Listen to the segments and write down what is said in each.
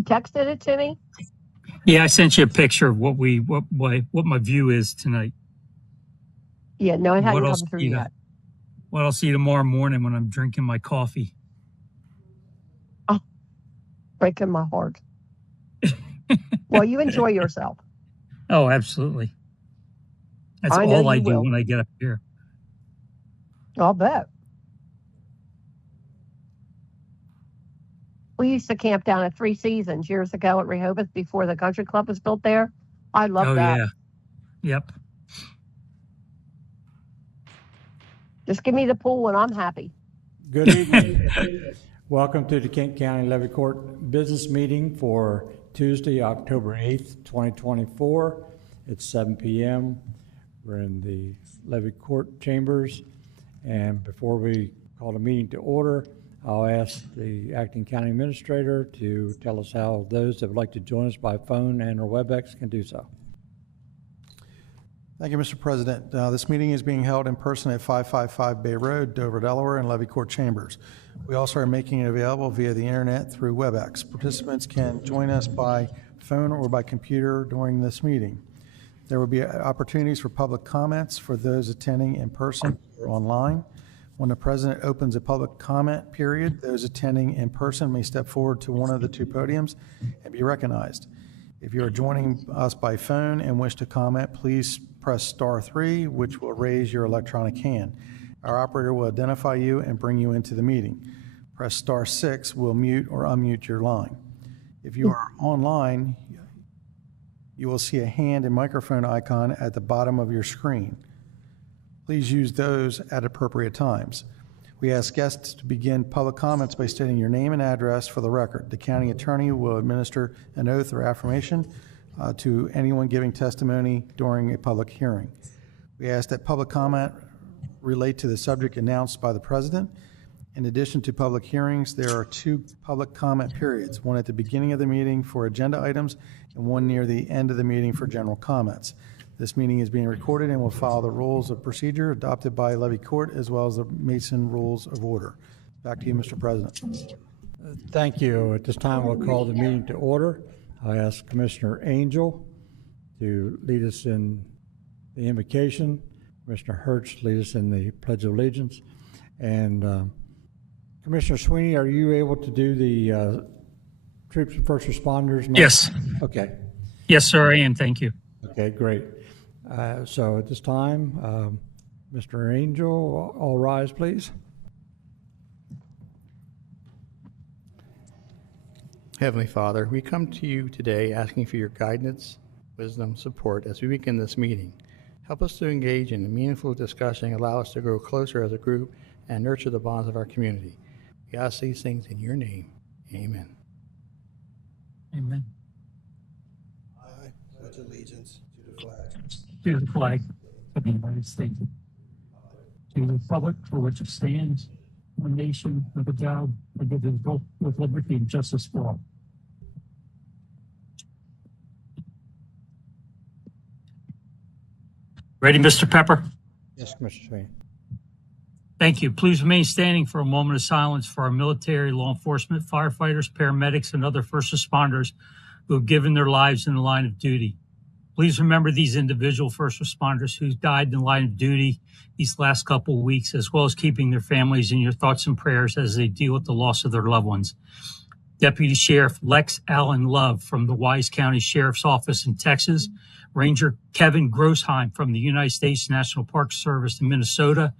You texted it to me? Yeah, I sent you a picture of what my view is tonight. Yeah, no, it hadn't come through yet. What I'll see tomorrow morning when I'm drinking my coffee. Oh, breaking my heart. Well, you enjoy yourself. Oh, absolutely. That's all I do when I get up here. I'll bet. We used to camp down at Three Seasons years ago at Rehoboth before the country club was built there. I love that. Oh, yeah. Yep. Just give me the pool and I'm happy. Good evening. Welcome to the Kent County Levy Court business meeting for Tuesday, October 8th, 2024. It's 7 p.m. We're in the Levy Court chambers. And before we call the meeting to order, I'll ask the acting county administrator to tell us how those that would like to join us by phone and or WebEx can do so. Thank you, Mr. President. This meeting is being held in person at 555 Bay Road, Dover, Delaware, and Levy Court Chambers. We also are making it available via the internet through WebEx. Participants can join us by phone or by computer during this meeting. There will be opportunities for public comments for those attending in person or online. When the president opens a public comment period, those attending in person may step forward to one of the two podiums and be recognized. If you are joining us by phone and wish to comment, please press star 3, which will raise your electronic hand. Our operator will identify you and bring you into the meeting. Press star 6 will mute or unmute your line. If you are online, you will see a hand and microphone icon at the bottom of your screen. Please use those at appropriate times. We ask guests to begin public comments by stating your name and address for the record. The county attorney will administer an oath or affirmation to anyone giving testimony during a public hearing. We ask that public comment relate to the subject announced by the president. In addition to public hearings, there are 2 public comment periods, one at the beginning of the meeting for agenda items and one near the end of the meeting for general comments. This meeting is being recorded and will follow the rules of procedure adopted by Levy Court as well as the Mason Rules of Order. Back to you, Mr. President. Thank you. At this time, we'll call the meeting to order. I ask Commissioner Angel to lead us in the invocation. Commissioner Hertz lead us in the Pledge of Allegiance. And Commissioner Sweeney, are you able to do the troops and first responders? Yes. Okay. Yes, sir, I am. Thank you. Okay, great. So at this time, Mr. Angel, all rise, please. Heavenly Father, we come to you today asking for your guidance, wisdom, support as we begin this meeting. Help us to engage in a meaningful discussion, allow us to grow closer as a group, and nurture the bonds of our community. We ask these things in your name. Amen. Amen. I pledge allegiance to the flag. To the flag of the United States. To the republic for which it stands, one nation, under God, indivisible, with liberty and justice for all. Ready, Mr. Pepper? Yes, Commissioner Sweeney. Thank you. Please remain standing for a moment of silence for our military, law enforcement, firefighters, paramedics, and other first responders who have given their lives in the line of duty. Please remember these individual first responders who died in the line of duty these last couple of weeks, as well as keeping their families in your thoughts and prayers as they deal with the loss of their loved ones. Deputy Sheriff Lex Allen Love from the Wise County Sheriff's Office in Texas, Ranger Kevin Grossheim from the United States National Park Service in Minnesota,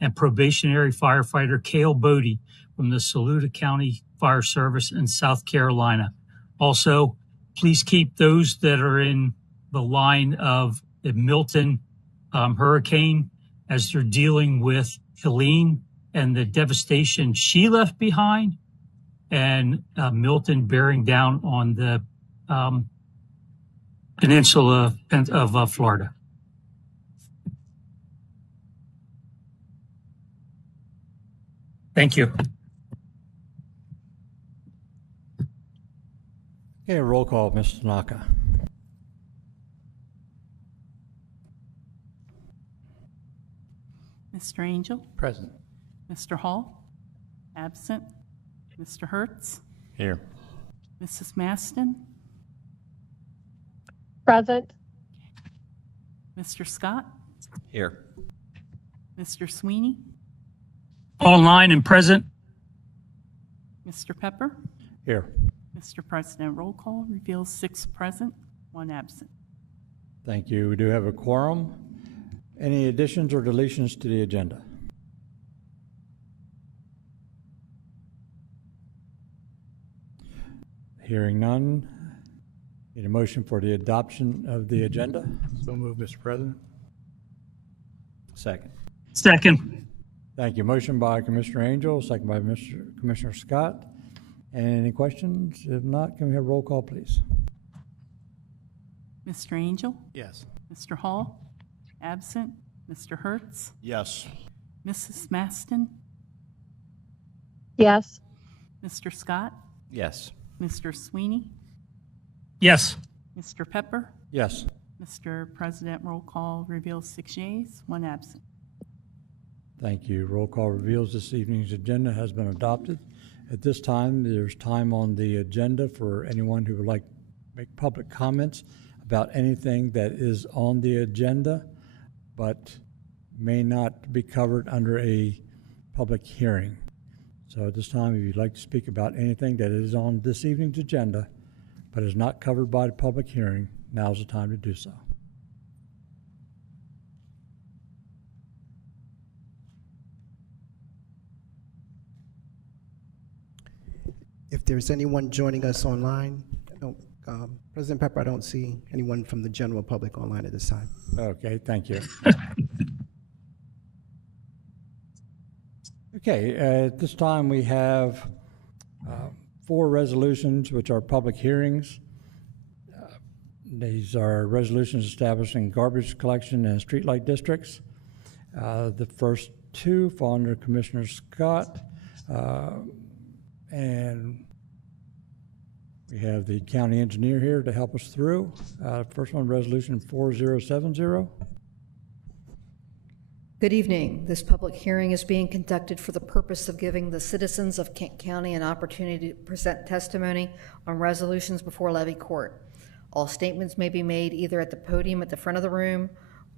and probationary firefighter Cale Bodie from the Saluda County Fire Service in South Carolina. Also, please keep those that are in the line of the Milton hurricane as they're dealing with Helene and the devastation she left behind, and Milton bearing down on the peninsula of Florida. Thank you. Okay, roll call, Mr. Tanaka. Mr. Angel? Present. Mr. Hall? Absent. Mr. Hertz? Here. Mrs. Maston, Present. Mr. Scott, Here. Mr. Sweeney, Online and present. Mr. Pepper. Here. Mr. President, roll call reveals 6 present, 1 absent. Thank you. We do have a quorum. Any additions or deletions to the agenda? Hearing none. Need a motion for the adoption of the agenda? So moved, Mr. President. Second. Second. Thank you. Motion by Commissioner Angel, second by Commissioner Scott. Any questions? If not, can we have roll call, please? Mr. Angel, Yes. Mr. Hall, absent. Mr. Hertz, Yes. Mrs. Maston, Yes. Mr. Scott, Yes. Mr. Sweeney, Yes. Mr. Pepper. Yes. Mr. President, roll call reveals 6 yeas, 1 absent. Thank you. Roll call reveals this evening's agenda has been adopted. At this time, there's time on the agenda for anyone who would like to make public comments about anything that is on the agenda, but may not be covered under a public hearing. So at this time, if you'd like to speak about anything that is on this evening's agenda, but is not covered by the public hearing, now's the time to do so. If there's anyone joining us online, President Pepper, I don't see anyone from the general public online at this time. Okay, thank you. Okay, at this time we have 4 resolutions which are public hearings. These are resolutions establishing garbage collection and streetlight districts. The first 2 fall under Commissioner Scott, and we have the county engineer here to help us through. First one, Resolution 4070. Good evening. This public hearing is being conducted for the purpose of giving the citizens of Kent County an opportunity to present testimony on resolutions before Levy Court. All statements may be made either at the podium at the front of the room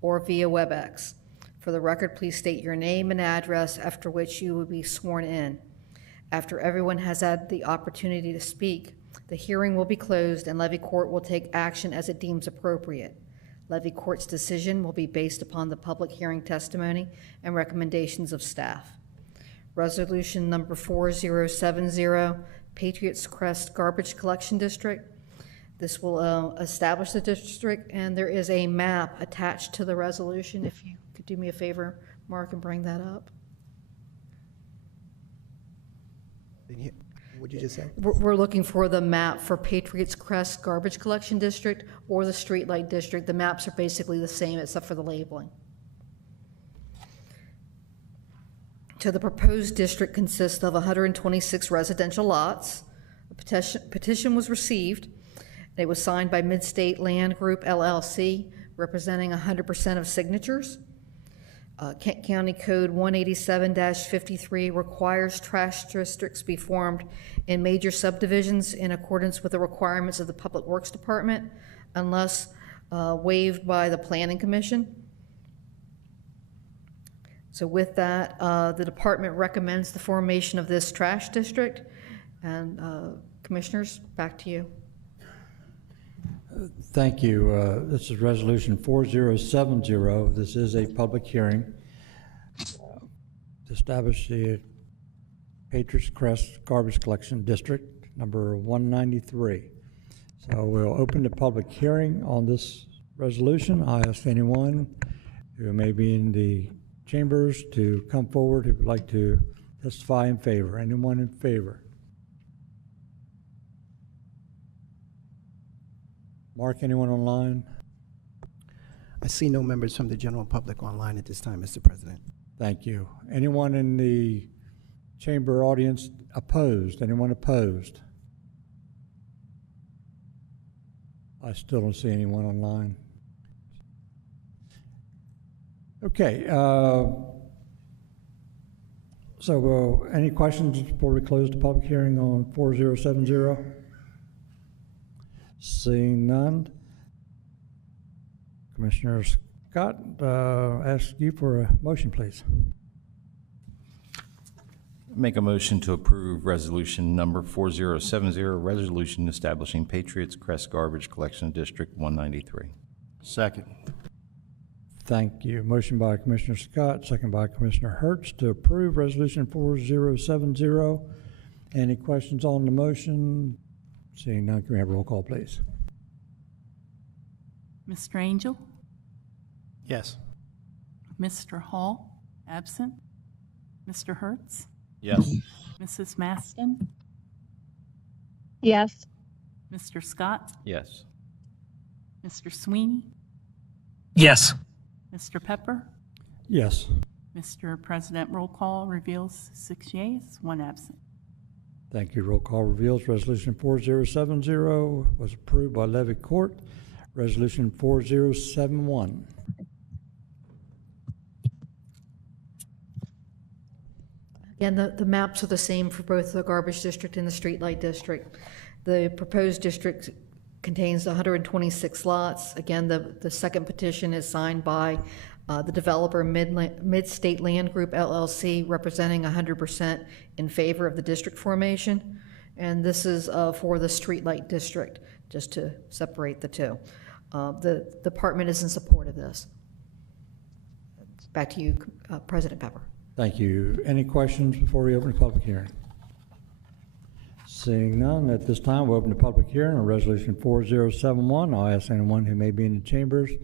or via WebEx. For the record, please state your name and address, after which you will be sworn in. After everyone has had the opportunity to speak, the hearing will be closed and Levy Court will take action as it deems appropriate. Levy Court's decision will be based upon the public hearing testimony and recommendations of staff. Resolution number 4070, Patriots Crest Garbage Collection District. This will establish the district, and there is a map attached to the resolution. If you could do me a favor, Mark, and bring that up. What'd you just say? We're looking for the map for Patriots Crest Garbage Collection District or the Streetlight District. The maps are basically the same except for the labeling. So the proposed district consists of 126 residential lots. A petition was received. It was signed by Midstate Land Group LLC, representing 100% of signatures. Kent County Code 187-53 requires trash districts be formed in major subdivisions in accordance with the requirements of the Public Works Department, unless waived by the Planning Commission. So with that, the department recommends the formation of this trash district. And commissioners, back to you. Thank you. This is Resolution 4070. This is a public hearing to establish the Patriots Crest Garbage Collection District, number 193. So we'll open the public hearing on this resolution. I ask anyone who may be in the chambers to come forward who would like to testify in favor. Anyone in favor? Mark, anyone online? I see no members from the general public online at this time, Mr. President. Thank you. Anyone in the chamber audience opposed? Anyone opposed? I still don't see anyone online. Okay. So any questions before we close the public hearing on 4070? Seeing none, Commissioner Scott, ask you for a motion, please. Make a motion to approve resolution number 4070, resolution establishing Patriots Crest Garbage Collection District 193. Second. Thank you. Motion by Commissioner Scott, second by Commissioner Hertz to approve resolution 4070. Any questions on the motion? Seeing none, can we have a roll call, please? Mr. Angel? Yes. Mr. Hall, absent. Mr. Hertz? Yes. Mrs. Maston? Yes. Mr. Scott? Yes. Mr. Sweeney? Yes. Mr. Pepper? Yes. Mr. President, roll call reveals 6 yeas, 1 absent. Thank you. Roll call reveals resolution 4070 was approved by Levy Court. Resolution 4071. Again, the maps are the same for both the garbage district and the streetlight district. The proposed district contains 126 lots. Again, the second petition is signed by the developer Mid-State Land Group LLC, representing 100% in favor of the district formation. And this is for the streetlight district, just to separate the two. The department is in support of this. Back to you, President Pepper. Thank you. Any questions before we open the public hearing? Seeing none, at this time, we'll open the public hearing on resolution 4071. I'll ask anyone who may be in the chambers to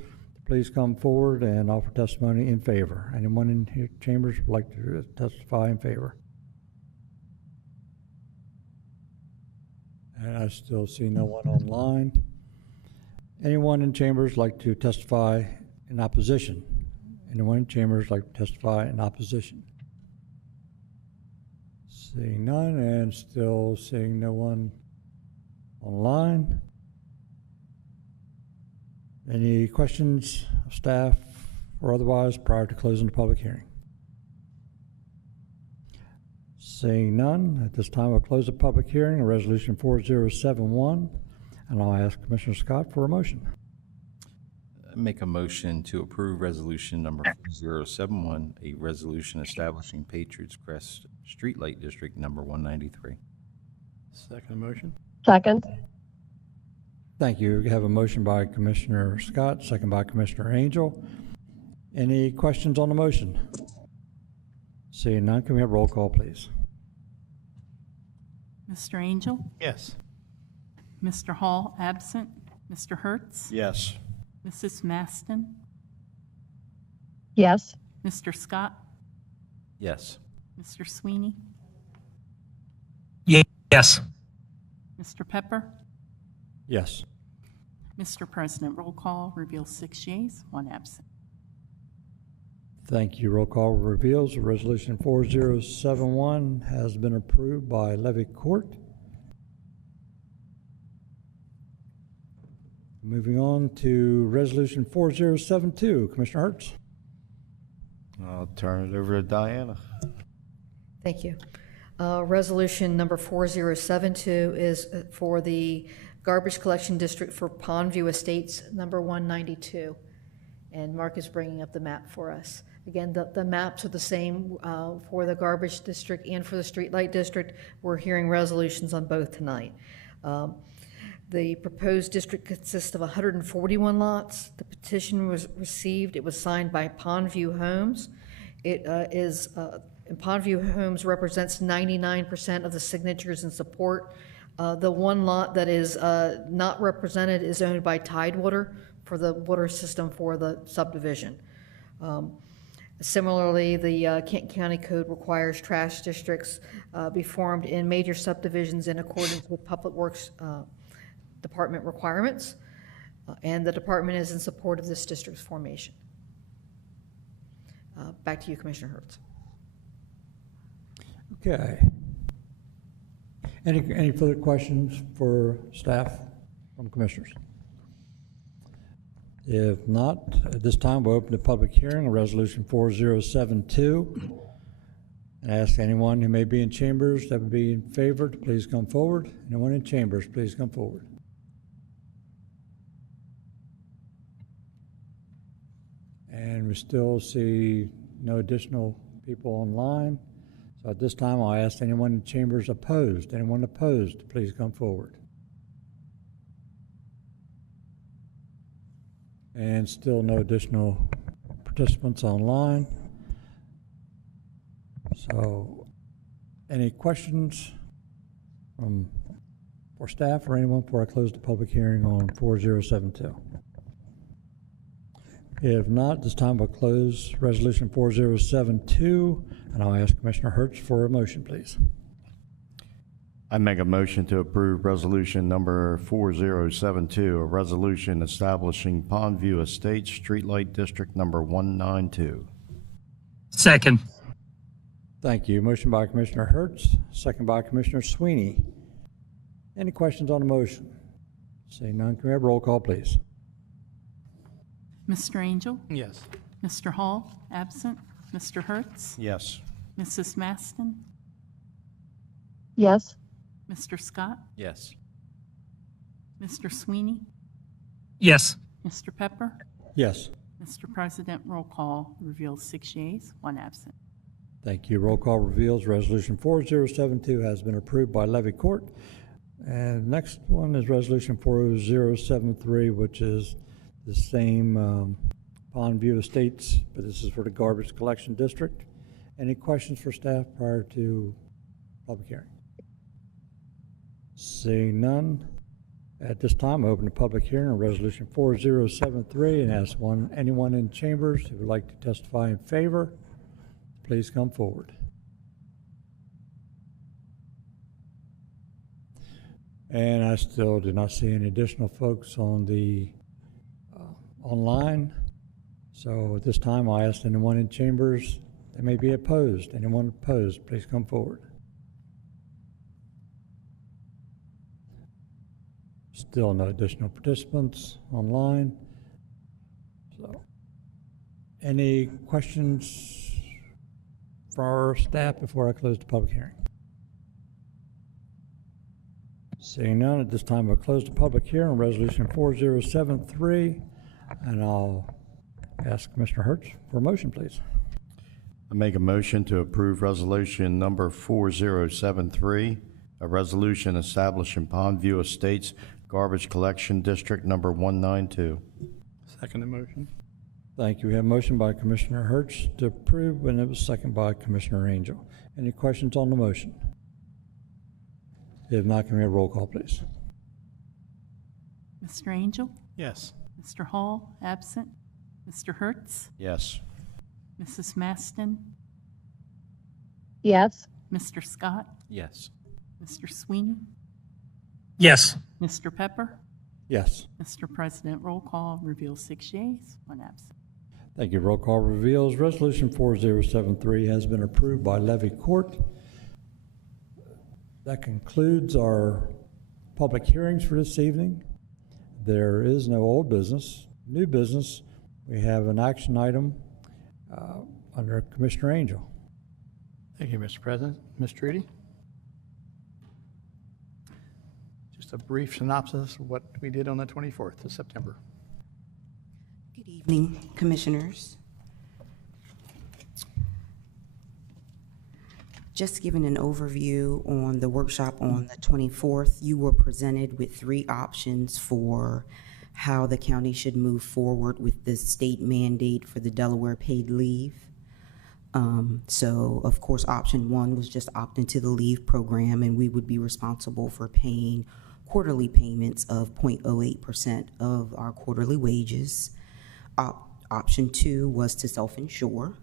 please come forward and offer testimony in favor. Anyone in the chambers would like to testify in favor? And I still see no one online. Anyone in chambers like to testify in opposition? Anyone in chambers like to testify in opposition? Seeing none and still seeing no one online. Any questions of staff or otherwise prior to closing the public hearing? Seeing none, at this time we'll close the public hearing on resolution 4071, and I'll ask Commissioner Scott for a motion. Make a motion to approve resolution number 4071, a resolution establishing Patriots Crest Streetlight District number 193. Second motion. Second. Thank you. We have a motion by Commissioner Scott, second by Commissioner Angel. Any questions on the motion? Seeing none, can we have roll call, please? Mr. Angel? Yes. Mr. Hall, absent. Mr. Hertz? Yes. Mrs. Maston? Yes. Mr. Scott? Yes. Mr. Sweeney? Yes. Mr. Pepper? Yes. Mr. President, roll call reveals 6 yeas, 1 absent. Thank you. Roll call reveals resolution 4071 has been approved by Levy Court. Moving on to resolution 4072. Commissioner Hertz. I'll turn it over to Diana. Thank you. Resolution number 4072 is for the garbage collection district for Pondview Estates, number 192. And Mark is bringing up the map for us. Again, the maps are the same for the garbage district and for the streetlight district. We're hearing resolutions on both tonight. The proposed district consists of 141 lots. The petition was received. It was signed by Pondview Homes. Pondview Homes represents 99% of the signatures in support. The one lot that is not represented is owned by Tidewater for the water system for the subdivision. Similarly, the Kent County Code requires trash districts be formed in major subdivisions in accordance with Public Works Department requirements, and the department is in support of this district's formation. Back to you, Commissioner Hertz. Okay. Any further questions for staff from commissioners? If not, at this time we'll open the public hearing on resolution 4072 and ask anyone who may be in chambers that would be in favor to please come forward. Anyone in chambers, please come forward. And we still see no additional people online. So at this time, I'll ask anyone in chambers opposed. Anyone opposed, please come forward. And still no additional participants online. So any questions for staff or anyone before I close the public hearing on 4072? If not, this time we'll close resolution 4072, and I'll ask Commissioner Hertz for a motion, please. I make a motion to approve resolution number 4072, a resolution establishing Pondview Estates Streetlight District number 192. Second. Thank you. Motion by Commissioner Hertz, second by Commissioner Sweeney. Any questions on the motion? Seeing none, can we have roll call, please? Mr. Angel? Yes. Mr. Hall, absent. Mr. Hertz? Yes. Mrs. Maston? Yes. Mr. Scott? Yes. Mr. Sweeney? Yes. Mr. Pepper? Yes. Mr. President, roll call reveals 6 yeas, 1 absent. Thank you. Roll call reveals resolution 4072 has been approved by Levy Court. And next one is resolution 4073, which is the same Pondview Estates, but this is for the garbage collection district. Any questions for staff prior to public hearing? Seeing none, at this time I open the public hearing on resolution 4073 and ask anyone in chambers who would like to testify in favor, please come forward. And I still do not see any additional folks on the online. So at this time, I ask anyone in chambers that may be opposed. Anyone opposed, please come forward. Still no additional participants online. So, any questions for our staff before I close the public hearing? Seeing none, at this time I'll close the public hearing on resolution 4073, and I'll ask Commissioner Hertz for a motion, please. I make a motion to approve resolution number 4073, a resolution establishing Pondview Estates Garbage Collection District number 192. Second the motion. Thank you. We have a motion by Commissioner Hertz to approve, and it was second by Commissioner Angel. Any questions on the motion? If not, can we have a roll call, please? Mr. Angel? Yes. Mr. Hall, absent. Mr. Hertz? Yes. Mrs. Maston? Yes. Mr. Scott? Yes. Mr. Sweeney? Yes. Mr. Pepper? Yes. Mr. President, roll call reveals 6 yeas, 1 absent. Thank you. Roll call reveals resolution 4073 has been approved by Levy Court. That concludes our public hearings for this evening. There is no old business. New business, we have an action item under Commissioner Angel. Thank you, Mr. President. Ms. Trudy? Just a brief synopsis of what we did on the 24th of September. Good evening, Commissioners. Just giving an overview on the workshop on the 24th, you were presented with 3 options for how the county should move forward with the state mandate for the Delaware paid leave. So, of course, option 1 was just opt into the leave program, and we would be responsible for paying quarterly payments of 0.08% of our quarterly wages. Option 2 was to self-insure,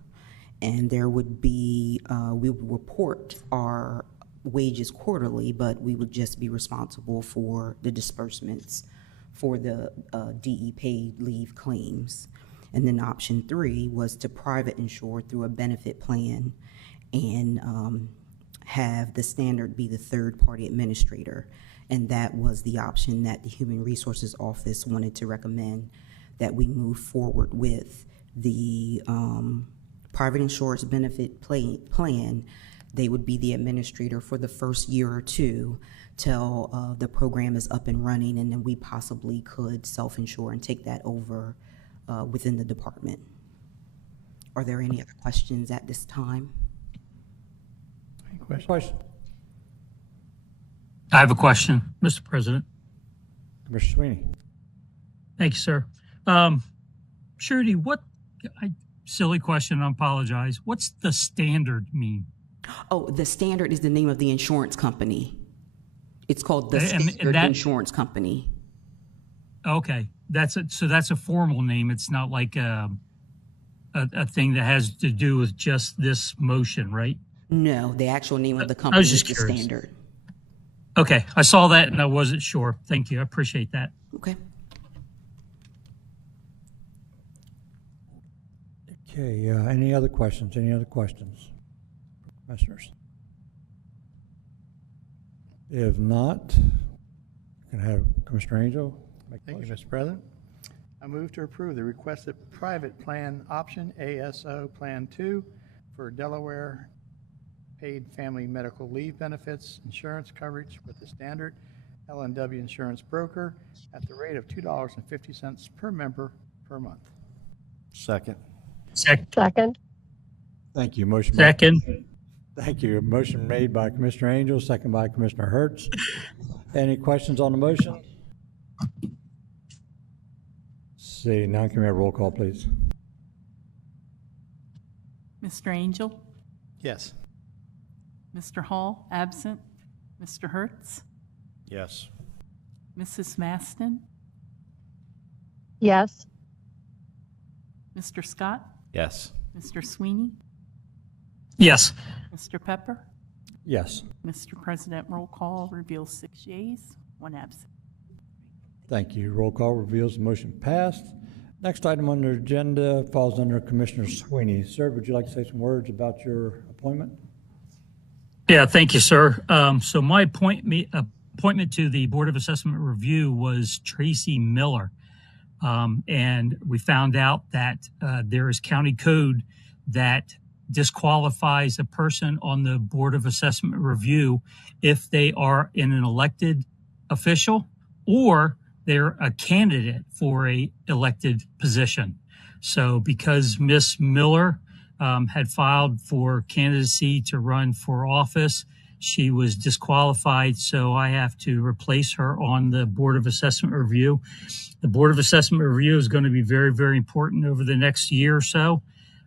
and there would be, we would report our wages quarterly, but we would just be responsible for the disbursements for the DE paid leave claims. And then option 3 was to private insure through a benefit plan and have the standard be the third-party administrator. And that was the option that the Human Resources Office wanted to recommend, that we move forward with the private insurance benefit plan. They would be the administrator for the first year or 2 till the program is up and running, and then we possibly could self-insure and take that over within the department. Are there any other questions at this time? Any questions? Question, I have a question, Mr. President. Commissioner Sweeney. Thank you, sir. Shruti, silly question, I apologize. What's the standard mean? Oh, the Standard is the name of the insurance company. It's called the And Standard that- Insurance Company. Okay, so that's a formal name. It's not like a thing that has to do with just this motion, right? No, the actual name of the I company was is just the curious. Standard. Okay, I saw that and I wasn't sure. Thank you. I appreciate that. Okay. Okay, any other questions? Any other questions? Commissioners? If not, can I have Commissioner Angel make the Thank you, motion? Mr. President. I move to approve the requested private plan option, ASO Plan 2, for Delaware paid family medical leave benefits insurance coverage with the Standard L&W insurance broker at the rate of $2.50 per member per month. Second. Second. Thank you. Motion. Second. Thank you. Motion made by Commissioner Angel, second by Commissioner Hertz. Any questions on the motion? See, now can we have roll call, please? Mr. Angel? Yes. Mr. Hall, absent. Mr. Hertz? Yes. Mrs. Maston? Yes. Mr. Scott? Yes. Mr. Sweeney? Yes. Mr. Pepper? Yes. Mr. President, roll call reveals 6 yeas, 1 absent. Thank you. Roll call reveals the motion passed. Next item on the agenda falls under Commissioner Sweeney. Sir, would you like to say some words about your appointment? Yeah, thank you, sir. So my appointment to the Board of Assessment Review was Tracy Miller. And we found out that there is county code that disqualifies a person on the Board of Assessment Review if they are in an elected official or they're a candidate for a elected position. So because Miss Miller had filed for candidacy to run for office, she was disqualified, so I have to replace her on the Board of Assessment Review. The Board of Assessment Review is going to be very, very important over the next year or so,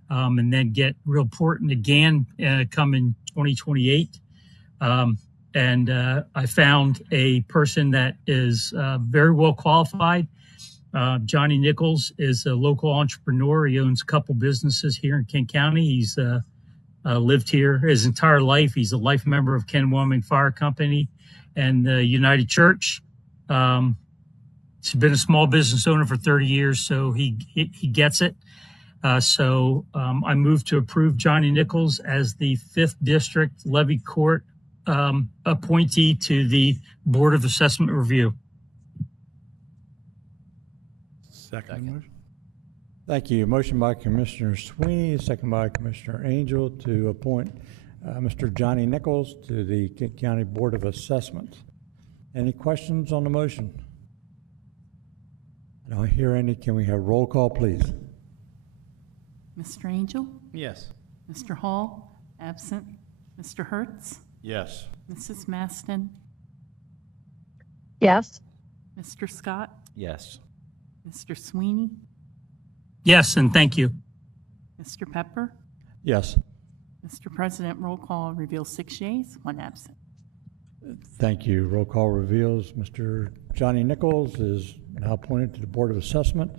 and then get real important again come in 2028. And I found a person that is very well qualified. Johnny Nichols is a local entrepreneur. He owns a couple businesses here in Kent County. He's lived here his entire life. He's a life member of Ken Wyoming Fire Company and the United Church. He's been a small business owner for 30 years, so he gets it. So I moved to approve Johnny Nichols as the 5th District Levy Court appointee to the Board of Assessment Review. Second motion. Thank you. Motion by Commissioner Sweeney, second by Commissioner Angel to appoint Mr. Johnny Nichols to the Kent County Board of Assessment. Any questions on the motion? I don't hear any. Can we have roll call, please? Mr. Angel? Yes. Mr. Hall, absent. Mr. Hertz? Yes. Mrs. Maston? Yes. Mr. Scott? Yes. Mr. Sweeney? Yes, and thank you. Mr. Pepper? Yes. Mr. President, roll call reveals 6 yeas, 1 absent. Thank you. Roll call reveals Mr. Johnny Nichols is now appointed to the Board of Assessment.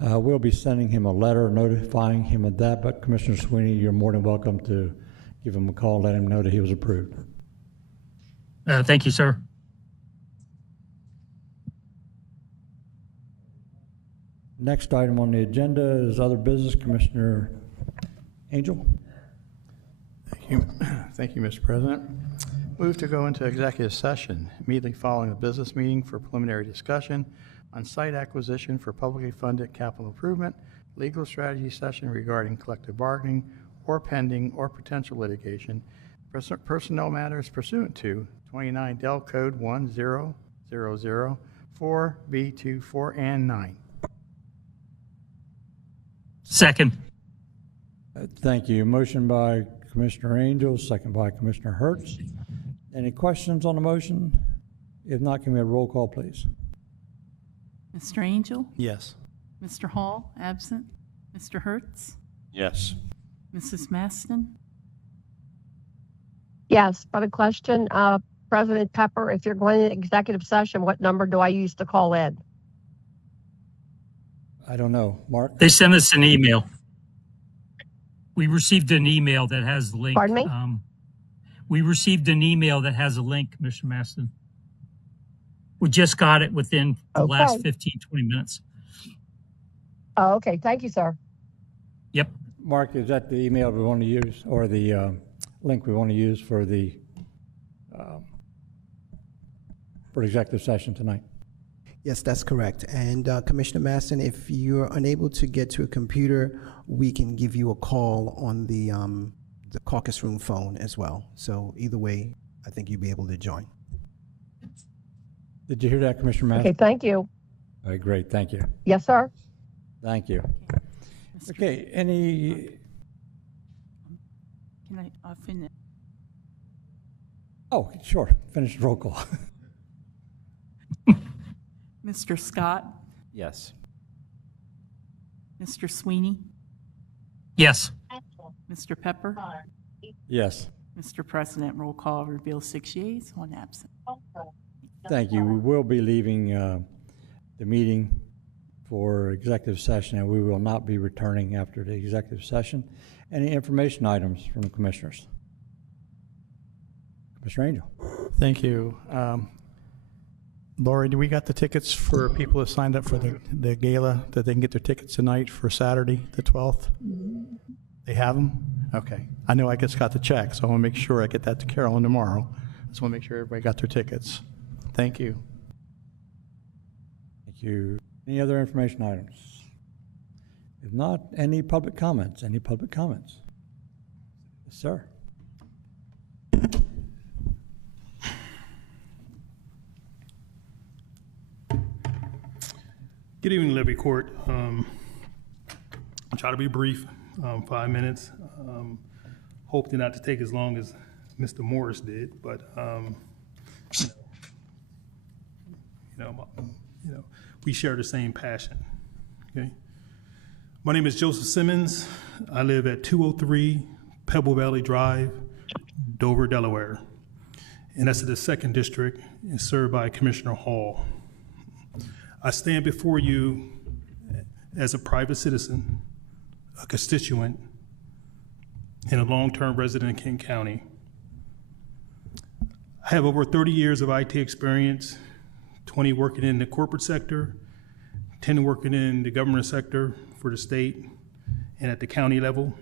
We'll be sending him a letter notifying him of that, but Commissioner Sweeney, you're more than welcome to give him a call, let him know that he was approved. Thank you, sir. Next item on the agenda is other business. Commissioner Angel. Thank you. Thank you, Mr. President. Move to go into executive session immediately following the business meeting for preliminary discussion on site acquisition for publicly funded capital improvement, legal strategy session regarding collective bargaining or pending or potential litigation, personnel matters pursuant to 29 Del Code 10004 B2 4 and 9. Second. Thank you. Motion by Commissioner Angel, second by Commissioner Hertz. Any questions on the motion? If not, can we have a roll call, please? Mr. Angel? Yes. Mr. Hall, absent. Mr. Hertz? Yes. Mrs. Maston? Yes, but a question, President Pepper, if you're going to executive session, what number do I use to call in? I don't know. Mark? They sent us an email. We received an email that has the link. Pardon me? We received an email that has a link, Mr. Maston. We just got it within the last 15, 20 minutes. Oh, okay. Thank you, sir. Yep. Mark, is that the email we want to use, or the link we want to use for the for executive session tonight? Yes, that's correct. And Commissioner Maston, if you're unable to get to a computer, we can give you a call on the caucus room phone as well. So either way, I think you'll be able to join. Did you hear that, Commissioner Maston? Okay, thank you. All right, great. Thank you. Yes, sir. Thank you. Okay, any... Can I finish? Oh, sure. Finish the roll call. Mr. Scott? Yes. Mr. Sweeney? Yes. Mr. Pepper? Yes. Mr. President, roll call reveals 6 yeas, 1 absent. Thank you. We will be leaving the meeting for executive session, and we will not be returning after the executive session. Any information items from the commissioners? Commissioner Angel. Thank you. Lori, do we got the tickets for people that signed up for the gala, that they can get their tickets tonight for Saturday, the 12th? They have them? Okay. I know I just got the check, so I want to make sure I get that to Carolyn tomorrow. Just want to make sure everybody got their tickets. Thank you. Thank you. Any other information items? If not, any public comments? Any public comments? Yes, sir. Good evening, Levy Court. I'll try to be brief, 5 minutes. Hoping not to take as long as Mr. Morris did, but we share the same passion. Okay. My name is Joseph Simmons. I live at 203 Pebble Valley Drive, Dover, Delaware, and that's in the 2nd District and served by Commissioner Hall. I stand before you as a private citizen, a constituent, and a long-term resident in Kent County. I have over 30 years of IT experience, 20 working in the corporate sector, 10 working in the government sector for the state and at the county level,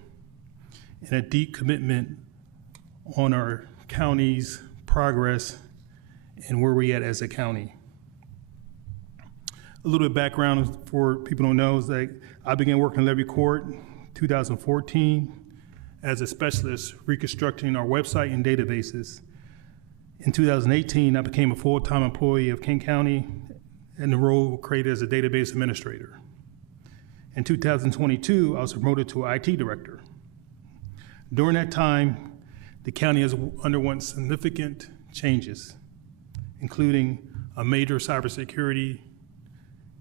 and a deep commitment on our county's progress and where we're at as a county. A little bit of background for people who don't know is that I began working in Levy Court 2014 as a specialist reconstructing our website and databases. In 2018, I became a full-time employee of Kent County and the role created as a database administrator. In 2022, I was promoted to IT director. During that time, the county has underwent significant changes, including a major cybersecurity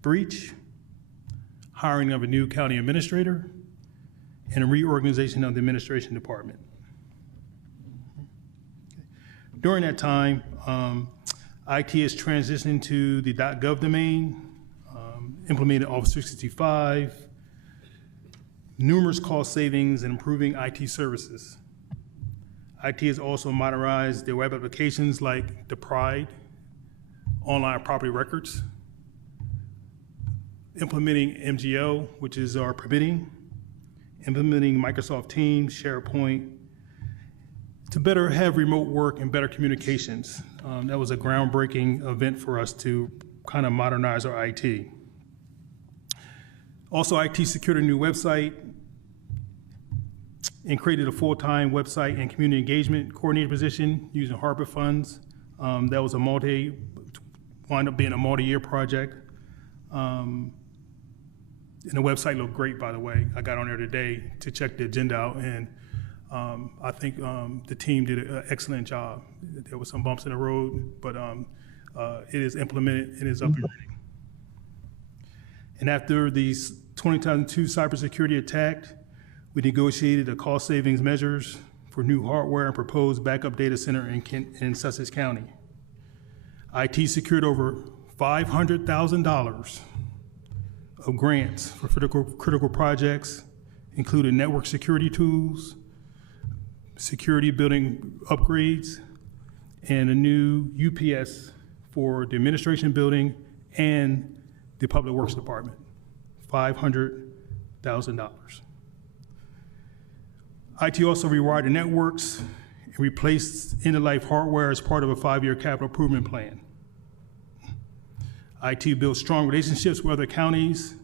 breach, hiring of a new county administrator, and a reorganization of the administration department. During that time, IT has transitioned to the .gov domain, implemented Office 365, numerous cost savings, and improving IT services. IT has also modernized their web applications like the Pride, online property records, implementing MGO, which is our permitting, implementing Microsoft Teams, SharePoint, to better have remote work and better communications. That was a groundbreaking event for us to kind of modernize our IT. Also, IT secured a new website and created a full-time website and community engagement coordinator position using HARPA funds. That was wound up being a multi-year project. And the website looked great, by the way. I got on there today to check the agenda out, and I think the team did an excellent job. There were some bumps in the road, but it is implemented and is up and running. And after the 2002 cybersecurity attack, we negotiated the cost savings measures for new hardware and proposed backup data center in Sussex County. IT secured over $500,000 of grants for critical projects, including network security tools, security building upgrades, and a new UPS for the administration building and the Public Works Department, $500,000. IT also rewired the networks and replaced end-of-life hardware as part of a 5-year capital improvement plan. IT built strong relationships with other counties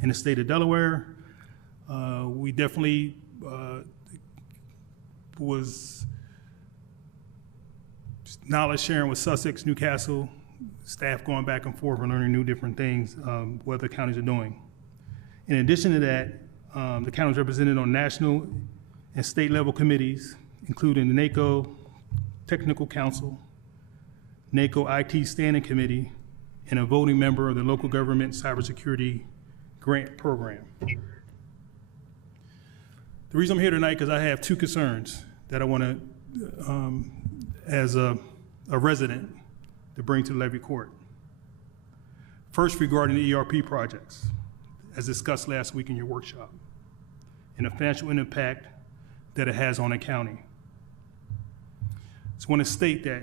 in the state of Delaware. We definitely was knowledge sharing with Sussex, Newcastle, staff going back and forth and learning new different things, what other counties are doing. In addition to that, the county is represented on national and state level committees, including the NACO Technical Council, NACO IT Standing Committee, and a voting member of the Local Government Cybersecurity Grant Program. The reason I'm here tonight is I have two concerns that I want to, as a resident, to bring to the Levy Court. First, regarding the ERP projects, as discussed last week in your workshop, and the financial impact that it has on the county. Just want to state that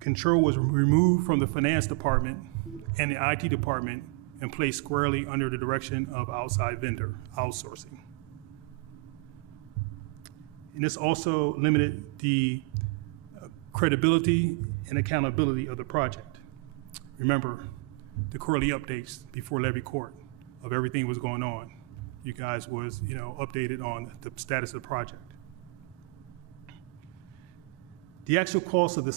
control was removed from the finance department and the IT department and placed squarely under the direction of outside vendor outsourcing. And this also limited the credibility and accountability of the project. Remember the quarterly updates before Levy Court of everything was going on. You guys was, updated on the status of the project. The actual cost of the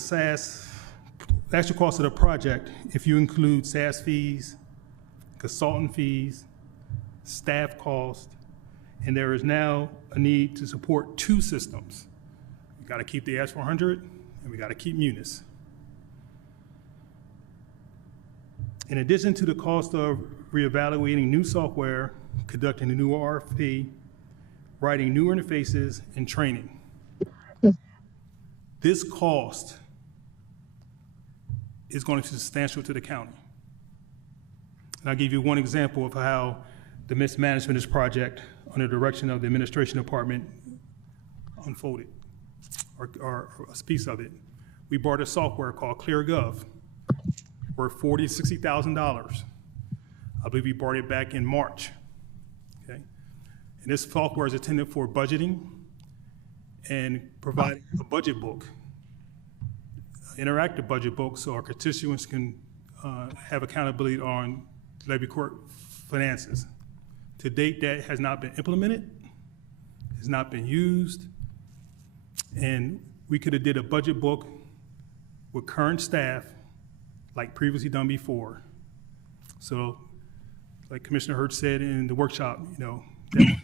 project, if you include SaaS fees, consultant fees, staff cost, and there is now a need to support 2 systems. We got to keep the S400 and we got to keep Munis. In addition to the cost of reevaluating new software, conducting a new RFP, writing new interfaces, and training. This cost is going to be substantial to the county. And I'll give you one example of how the mismanagement of this project under the direction of the administration department unfolded, or a piece of it. We bought a software called ClearGov worth $40,000 to $60,000. I believe we bought it back in March, okay? And this software is intended for budgeting and providing a budget book, interactive budget book, so our constituents can have accountability on Levy Court finances. To date, that has not been implemented, has not been used, and we could have did a budget book with current staff like previously done before. So, like Commissioner Hurd said in the workshop, that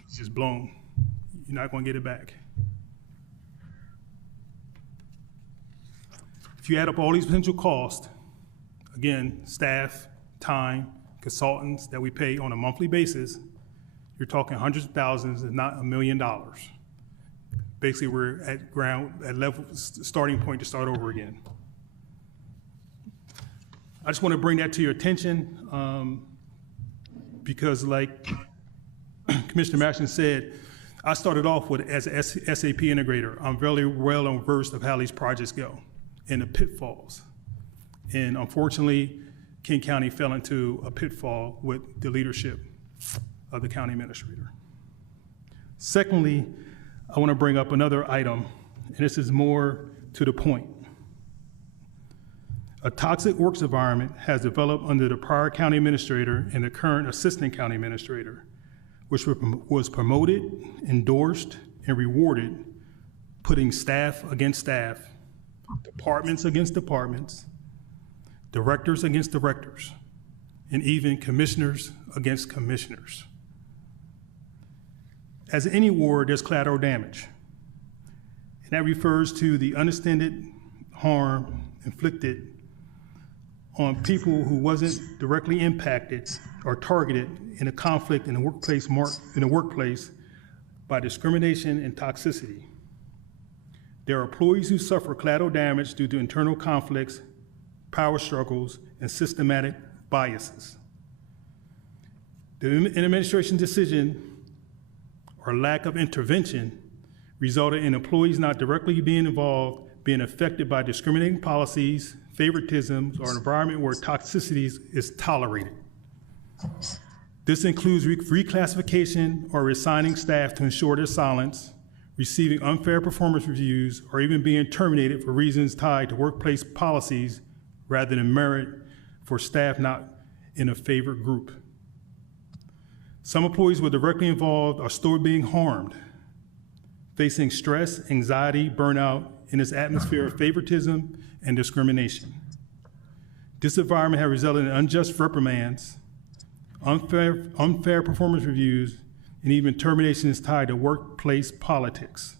is just blown. You're not going to get it back. If you add up all these potential costs, again, staff, time, consultants that we pay on a monthly basis, you're talking hundreds of thousands, if not $1 million. Basically, we're at level starting point to start over again. I just want to bring that to your attention because, like Commissioner Mashton said, I started off as an SAP integrator. I'm very well versed of how these projects go and the pitfalls. And unfortunately, King County fell into a pitfall with the leadership of the county administrator. Secondly, I want to bring up another item, and this is more to the point. A toxic works environment has developed under the prior county administrator and the current assistant county administrator, which was promoted, endorsed, and rewarded, putting staff against staff, departments against departments, directors against directors, and even commissioners against commissioners. As in any war, there's collateral damage. And that refers to the unintended harm inflicted on people who wasn't directly impacted or targeted in a conflict in the workplace by discrimination and toxicity. There are employees who suffer collateral damage due to internal conflicts, power struggles, and systematic biases. The administration decision or lack of intervention resulted in employees not directly being involved, being affected by discriminating policies, favoritisms, or an environment where toxicity is tolerated. This includes reclassification or reassigning staff to ensure their silence, receiving unfair performance reviews, or even being terminated for reasons tied to workplace policies rather than merit for staff not in a favored group. Some employees were directly involved are still being harmed, facing stress, anxiety, burnout in this atmosphere of favoritism and discrimination. This environment has resulted in unjust reprimands, unfair performance reviews, and even terminations tied to workplace politics.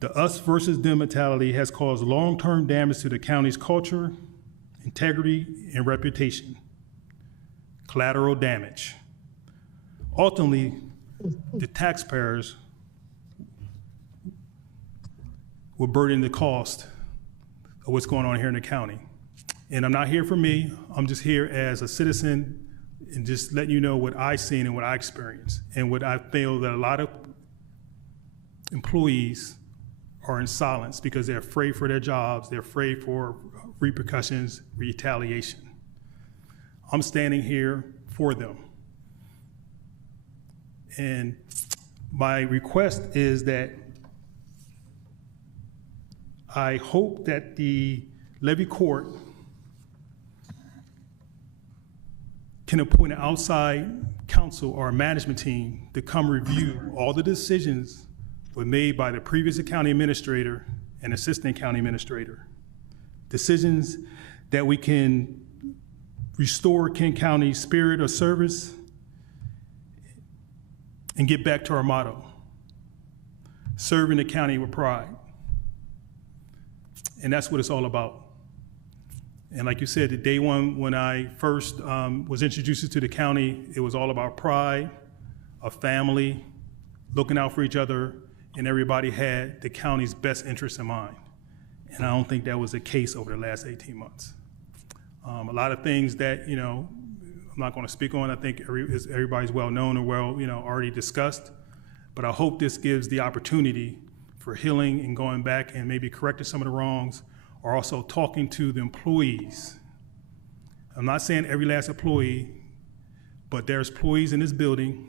The us versus them mentality has caused long-term damage to the county's culture, integrity, and reputation. Collateral damage. Ultimately, the taxpayers will burden the cost of what's going on here in the county. And I'm not here for me, I'm just here as a citizen and just letting you know what I've seen and what I experienced and what I feel that a lot of employees are in silence because they're afraid for their jobs, they're afraid for repercussions, retaliation. I'm standing here for them. And my request is that I hope that the Levy Court can appoint an outside counsel or a management team to come review all the decisions were made by the previous county administrator and assistant county administrator. Decisions that we can restore Kent County's spirit of service and get back to our motto, serving the county with pride. And that's what it's all about. And like you said, the day one when I first was introduced to the county, it was all about pride, a family, looking out for each other, and everybody had the county's best interest in mind. And I don't think that was the case over the last 18 months. A lot of things that, you know, I'm not going to speak on, I think everybody's well known or well, you know, already discussed. But I hope this gives the opportunity for healing and going back and maybe correcting some of the wrongs, or also talking to the employees. I'm not saying every last employee, but there's employees in this building,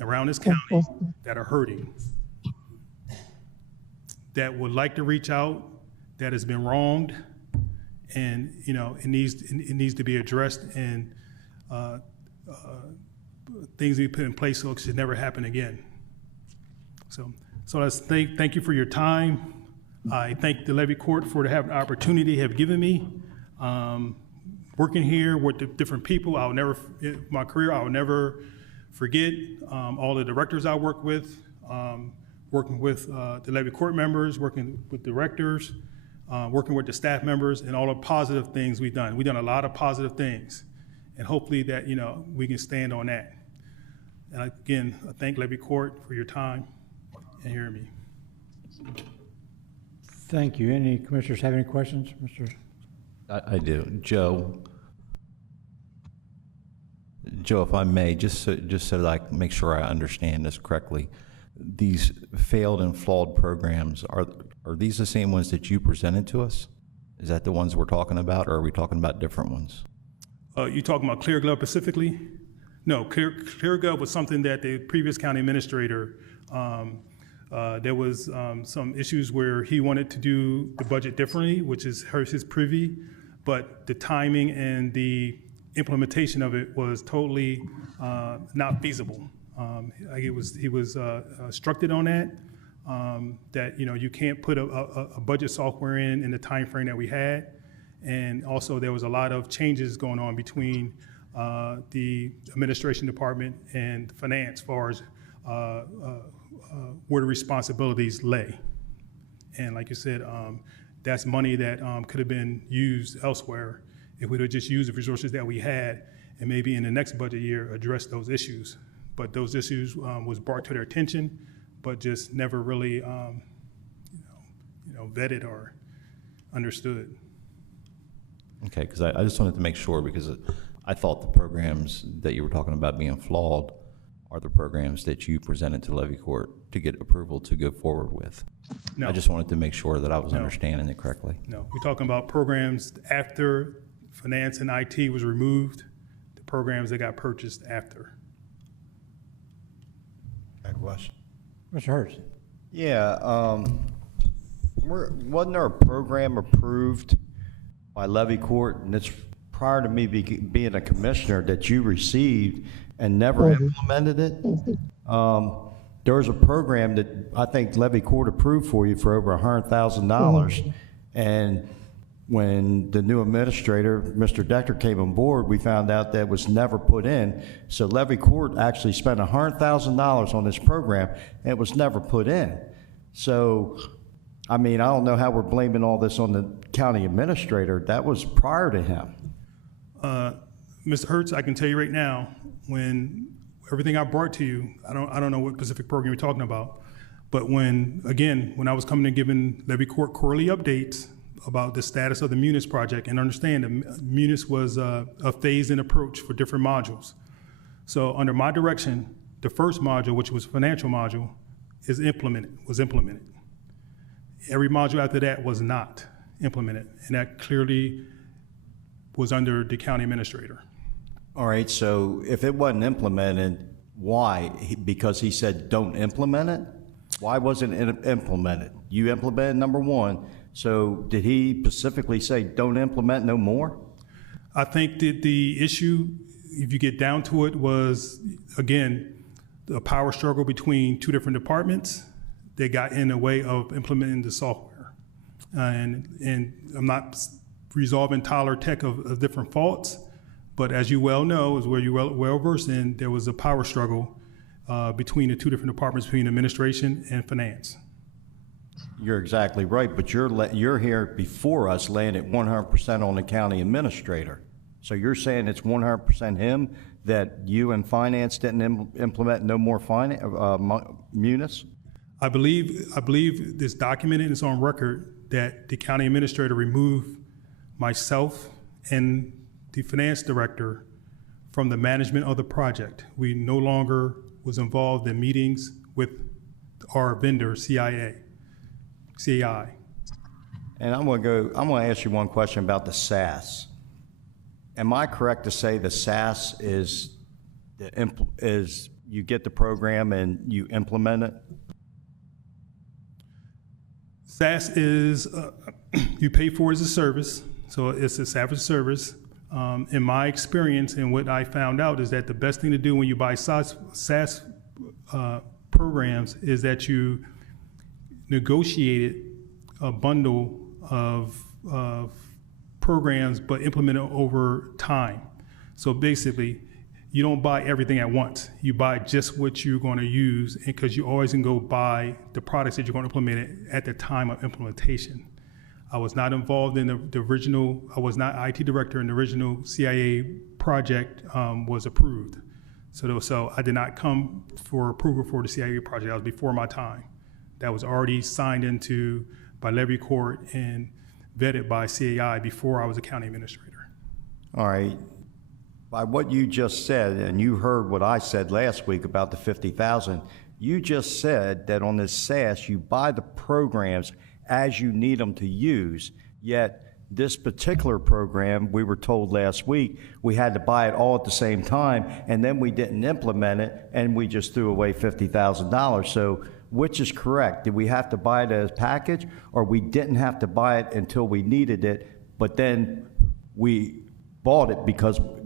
around this county, that are hurting, that would like to reach out, that has been wronged, and you know it needs to be addressed, and things be put in place so it should never happen again. So let's thank you for your time. I thank the Levy Court for the opportunity they have given me. Working here with the different people, my career, I will never forget all the directors I work with, working with the Levy Court members, working with directors, working with the staff members, and all the positive things we've done. We've done a lot of positive things, and hopefully that, you know, we can stand on that. And again, I thank Levy Court for your time and hearing me. Thank you. Any commissioners have any questions, Mr.? I do. Joe, if I may, just so that I can make sure I understand this correctly, these failed and flawed programs, are these the same ones that you presented to us? Is that the ones we're talking about, or are we talking about different ones? You talking about ClearGov specifically? No, ClearGov was something that the previous county administrator, there was some issues where he wanted to do the budget differently, which is his privy, but the timing and the implementation of it was totally not feasible. He was instructed on that, that, you know, you can't put a budget software in the time frame that we had. And also there was a lot of changes going on between the administration department and finance as far as where the responsibilities lay. And like you said, that's money that could have been used elsewhere if we'd have just used the resources that we had and maybe in the next budget year address those issues. But those issues was brought to their attention, but just never really vetted or understood. Okay, because I just wanted to make sure, because I thought the programs that you were talking about being flawed are the programs that you presented to Levy Court to get approval to go forward with. No. I just wanted to make sure that I was understanding it correctly. No, we're talking about programs after finance and IT was removed, the programs that got purchased after. Got a question? Mr. Hurst? Yeah, wasn't there a program approved by Levy Court, and it's prior to me being a commissioner, that you received and never implemented it? There was a program that I think Levy Court approved for you for over $100,000, and when the new administrator, Mr. Decker, came on board, we found out that it was never put in. So Levy Court actually spent $100,000 on this program, and it was never put in. So, I mean, I don't know how we're blaming all this on the county administrator. That was prior to him. Mr. Hertz, I can tell you right now, when everything I brought to you, I don't know what specific program you're talking about, but when I was coming and giving Levy Court quarterly updates about the status of the Munis project, and understand that Munis was a phased-in approach for different modules. So under my direction, the first module, which was financial module, was implemented. Every module after that was not implemented, and that clearly was under the county administrator. All right, so if it wasn't implemented, why? Because he said don't implement it? Why wasn't it implemented? You implemented number one, so did he specifically say don't implement no more? I think that the issue, if you get down to it, was, again, the power struggle between two different departments that got in the way of implementing the software. And I'm not resolving Tyler Tech of different faults, but as you well know, as where you're well versed in, there was a power struggle between the two different departments, between administration and finance. You're exactly right, but you're here before us laying it 100% on the county administrator. So you're saying it's 100% him, that you and finance didn't implement no more Munis? I believe this documented, it's on record, that the county administrator removed myself and the finance director from the management of the project. We no longer was involved in meetings with our vendor, CAI. And I'm gonna ask you one question about the SAS. Am I correct to say the SAS is you get the program and you implement it? SAS is, you pay for it as a service, so it's a SaaS service. In my experience and what I found out is that the best thing to do when you buy SaaS programs is that you negotiated a bundle of programs but implement it over time. So basically, you don't buy everything at once. You buy just what you're going to use, because you always can go buy the products that you're going to implement it at the time of implementation. I was not involved in the original, I was not IT director in the original CIA project was approved. So I did not come for approval for the CIA project. That was before my time. That was already signed into by Levy Court and vetted by CAI before I was a county administrator. All right. By what you just said, and you heard what I said last week about the 50,000, you just said that on this SAS, you buy the programs as you need them to use, yet this particular program, we were told last week, we had to buy it all at the same time, and then we didn't implement it, and we just threw away $50,000. So which is correct? Did we have to buy it as a package, or we didn't have to buy it until we needed it, but then we bought it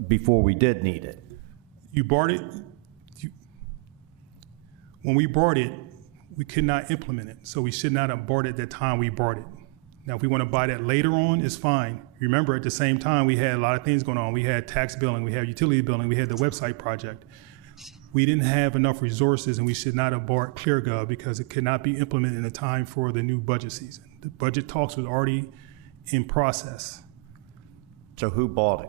before we did need it? You bought it, when we bought it, we could not implement it, so we should not have bought it at the time we bought it. Now, if we want to buy that later on, it's fine. Remember, at the same time, we had a lot of things going on. We had tax billing, we had utility billing, we had the website project. we didn't have enough resources and we should not have bought ClearGov because it could not be implemented in time for the new budget season. The budget talks was already in process. So who bought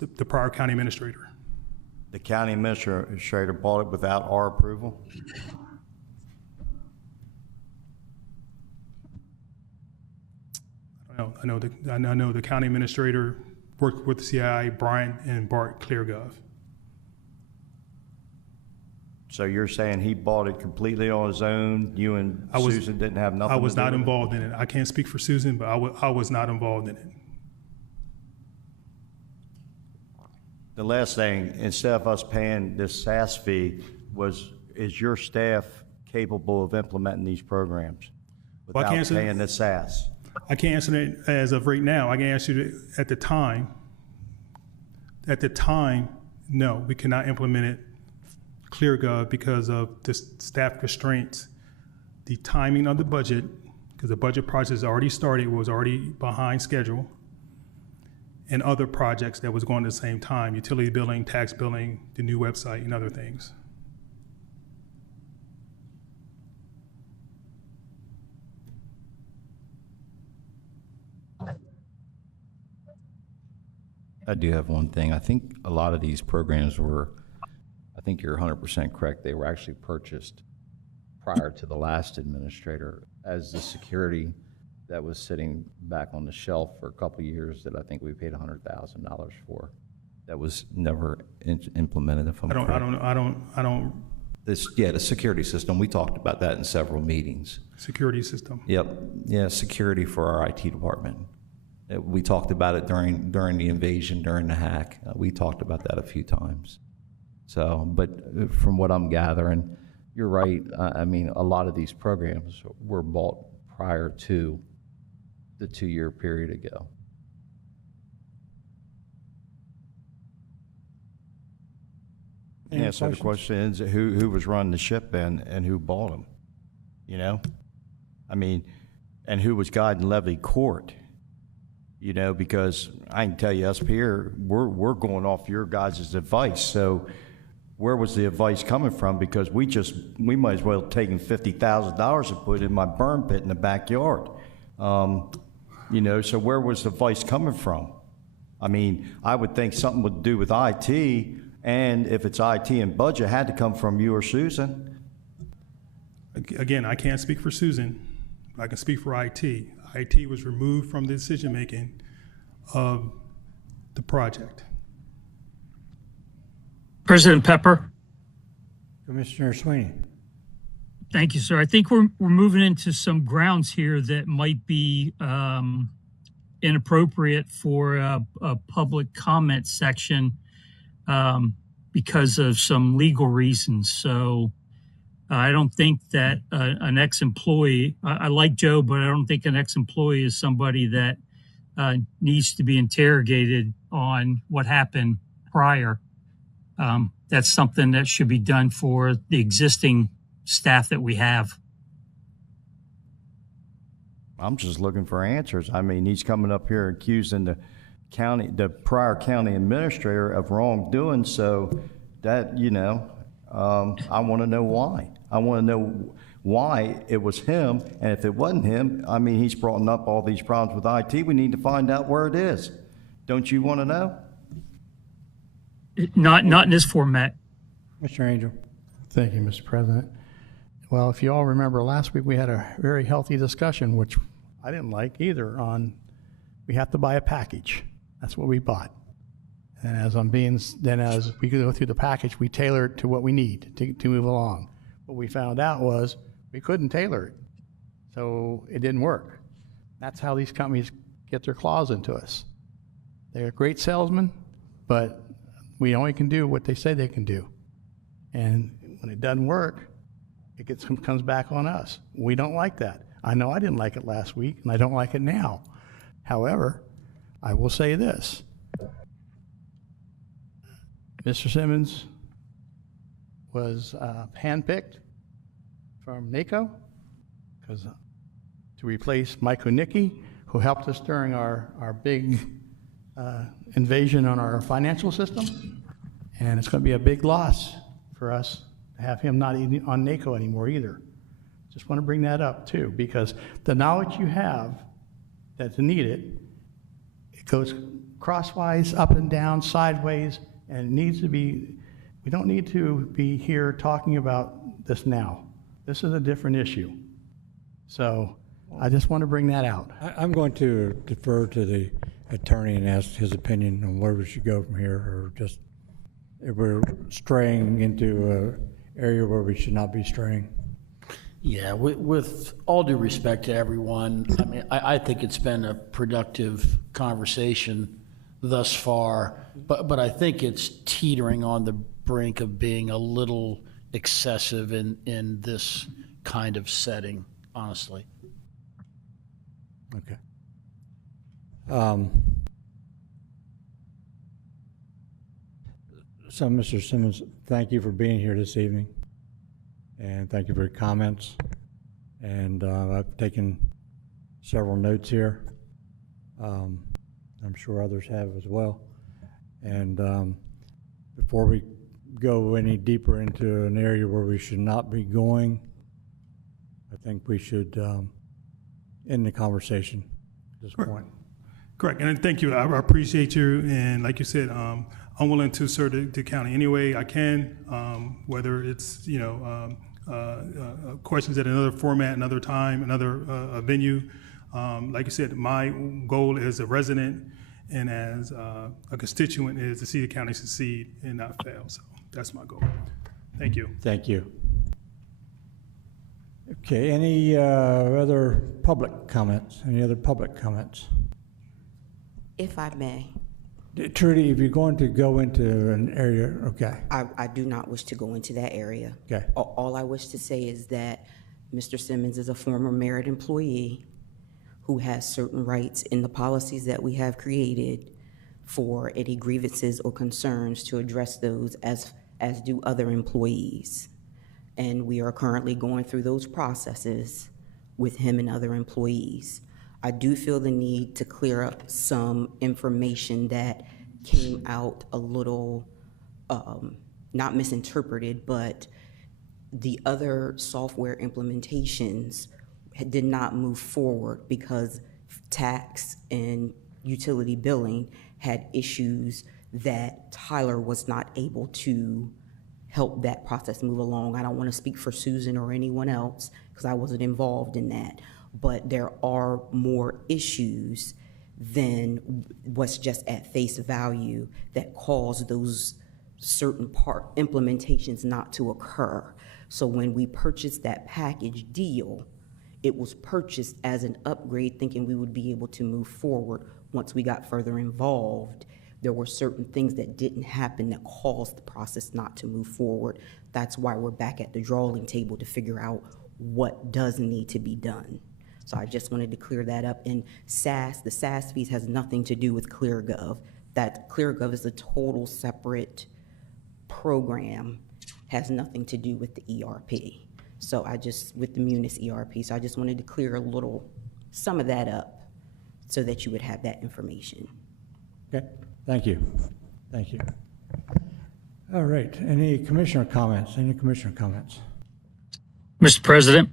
it? The prior county administrator. The county administrator bought it without our approval? I know the county administrator worked with the CII, Brian, and bought ClearGov. So you're saying he bought it completely on his own? You and Susan didn't have nothing to do with it? I was not involved in it. I can't speak for Susan, but I was not involved in it. The last thing, instead of us paying this SaaS fee, is your staff capable of implementing these programs without paying the SaaS? I can't answer it as of right now. I can answer it at the time. At the time, no, we cannot implement it ClearGov because of the staff constraints. The timing of the budget, because the budget process already started, was already behind schedule, and other projects that was going at the same time, utility billing, tax billing, the new website, and other things. I do have one thing. I think a lot of these programs were, I think you're 100% correct, they were actually purchased prior to the last administrator as the security that was sitting back on the shelf for a couple of years that I think we paid $100,000 for. That was never implemented. If I'm correct. I don't. The security system. We talked about that in several meetings. Security system. Yep. Yeah, security for our IT department. We talked about it during the invasion, during the hack. We talked about that a few times. So, but from what I'm gathering, you're right. I mean, a lot of these programs were bought prior to the 2-year period ago. Yeah, so the question is, who was running the ship and who bought them? You know? I mean, and who was guiding Levy Court? You know, because I can tell you, us here, we're going off your guys' advice. So where was the advice coming from? Because we might as well have taken $50,000 and put it in my burn pit in the backyard. You know, so where was the advice coming from? I mean, I would think something would do with IT, and if it's IT and budget, had to come from you or Susan. Again, I can't speak for Susan. I can speak for IT. IT was removed from the decision-making of the project. President Pepper. Commissioner Sweeney. Thank you, sir. I think we're moving into some grounds here that might be inappropriate for a public comment section because of some legal reasons. So I don't think that an ex-employee, I like Joe, but I don't think an ex-employee is somebody that needs to be interrogated on what happened prior. That's something that should be done for the existing staff that we have. I'm just looking for answers. I mean, he's coming up here accusing the prior county administrator of wrongdoing. So that, you know, I want to know why. I want to know why it was him. And if it wasn't him, I mean, he's brought up all these problems with IT. We need to find out where it is. Don't you want to know? Not in this format. Mr. Angel. Thank you, Mr. President. Well, if you all remember, last week we had a very healthy discussion, which I didn't like either, on we have to buy a package. That's what we bought. And as we go through the package, we tailor it to what we need to move along. What we found out was we couldn't tailor it, so it didn't work. That's how these companies get their claws into us. They're great salesmen, but we only can do what they say they can do. And when it doesn't work, it comes back on us. We don't like that. I know I didn't like it last week, and I don't like it now. However, I will say this. Mr. Simmons was handpicked from NACO to replace Mike Onicki, who helped us during our big invasion on our financial system. And it's going to be a big loss for us to have him not even on NACO anymore either. Just want to bring that up too, because the knowledge you have that's needed, it goes crosswise, up and down, sideways, and it needs to be, we don't need to be here talking about this now. This is a different issue. So I just want to bring that out. I'm going to defer to the attorney and ask his opinion on where we should go from here, or just if we're straying into an area where we should not be straying. Yeah, with all due respect to everyone, I mean, I think it's been a productive conversation thus far, but I think it's teetering on the brink of being a little excessive in this kind of setting, honestly. Okay. So, Mr. Simmons, thank you for being here this evening, and thank you for your comments. And I've taken several notes here. I'm sure others have as well. And before we go any deeper into an area where we should not be going, I think we should end the conversation at this point. Correct, and thank you. I appreciate you, and like you said, I'm willing to serve the county any way I can, whether it's questions at another format, another time, another venue. Like you said, my goal as a resident and as a constituent is to see the county succeed and not fail. So that's my goal. Thank you. Thank you. Okay, any other public comments? Any other public comments? If I may. Trudy, if you're going to go into an area, okay. I do not wish to go into that area. Okay. All I wish to say is that Mr. Simmons is a former merit employee who has certain rights in the policies that we have created for any grievances or concerns to address those as do other employees. And we are currently going through those processes with him and other employees. I do feel the need to clear up some information that came out a little, not misinterpreted, but the other software implementations did not move forward because tax and utility billing had issues that Tyler was not able to help that process move along. I don't want to speak for Susan or anyone else because I wasn't involved in that, but there are more issues than what's just at face value that cause those certain part implementations not to occur. So when we purchased that package deal, it was purchased as an upgrade thinking we would be able to move forward. Once we got further involved, there were certain things that didn't happen that caused the process not to move forward. That's why we're back at the drawing table to figure out what does need to be done. So I just wanted to clear that up. And the SAS fees has nothing to do with ClearGov. That ClearGov is a total separate program, has nothing to do with the ERP. So with the Munis ERP, so I just wanted to clear some of that up so that you would have that information. Okay, thank you. Thank you. All right, any commissioner comments? Any commissioner comments? Mr. President.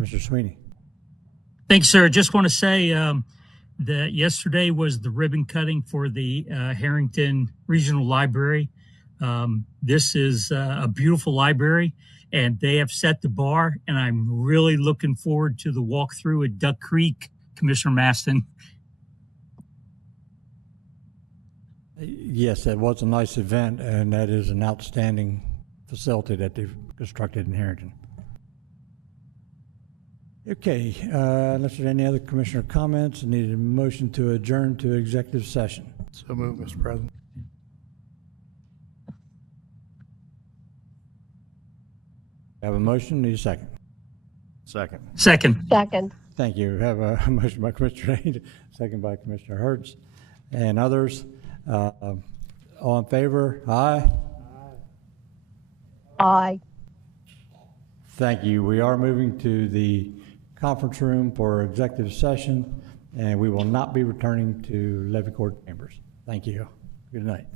Mr. Sweeney. Thanks, sir. Just want to say that yesterday was the ribbon cutting for the Harrington Regional Library. This is a beautiful library, and they have set the bar, and I'm really looking forward to the walkthrough at Duck Creek, Commissioner Maston. Yes, that was a nice event, and that is an outstanding facility that they've constructed in Harrington. Okay, unless there's any other commissioner comments, I need a motion to adjourn to executive session. So moved, Mr. President. Have a motion, need a second. Second. Second. Second. Thank you. Have a motion by Commissioner Reed, second by Commissioner Hertz, and others. All in favor? Aye? Aye. Thank you. We are moving to the conference room for executive session, and we will not be returning to Levy Court chambers. Thank you. Good night.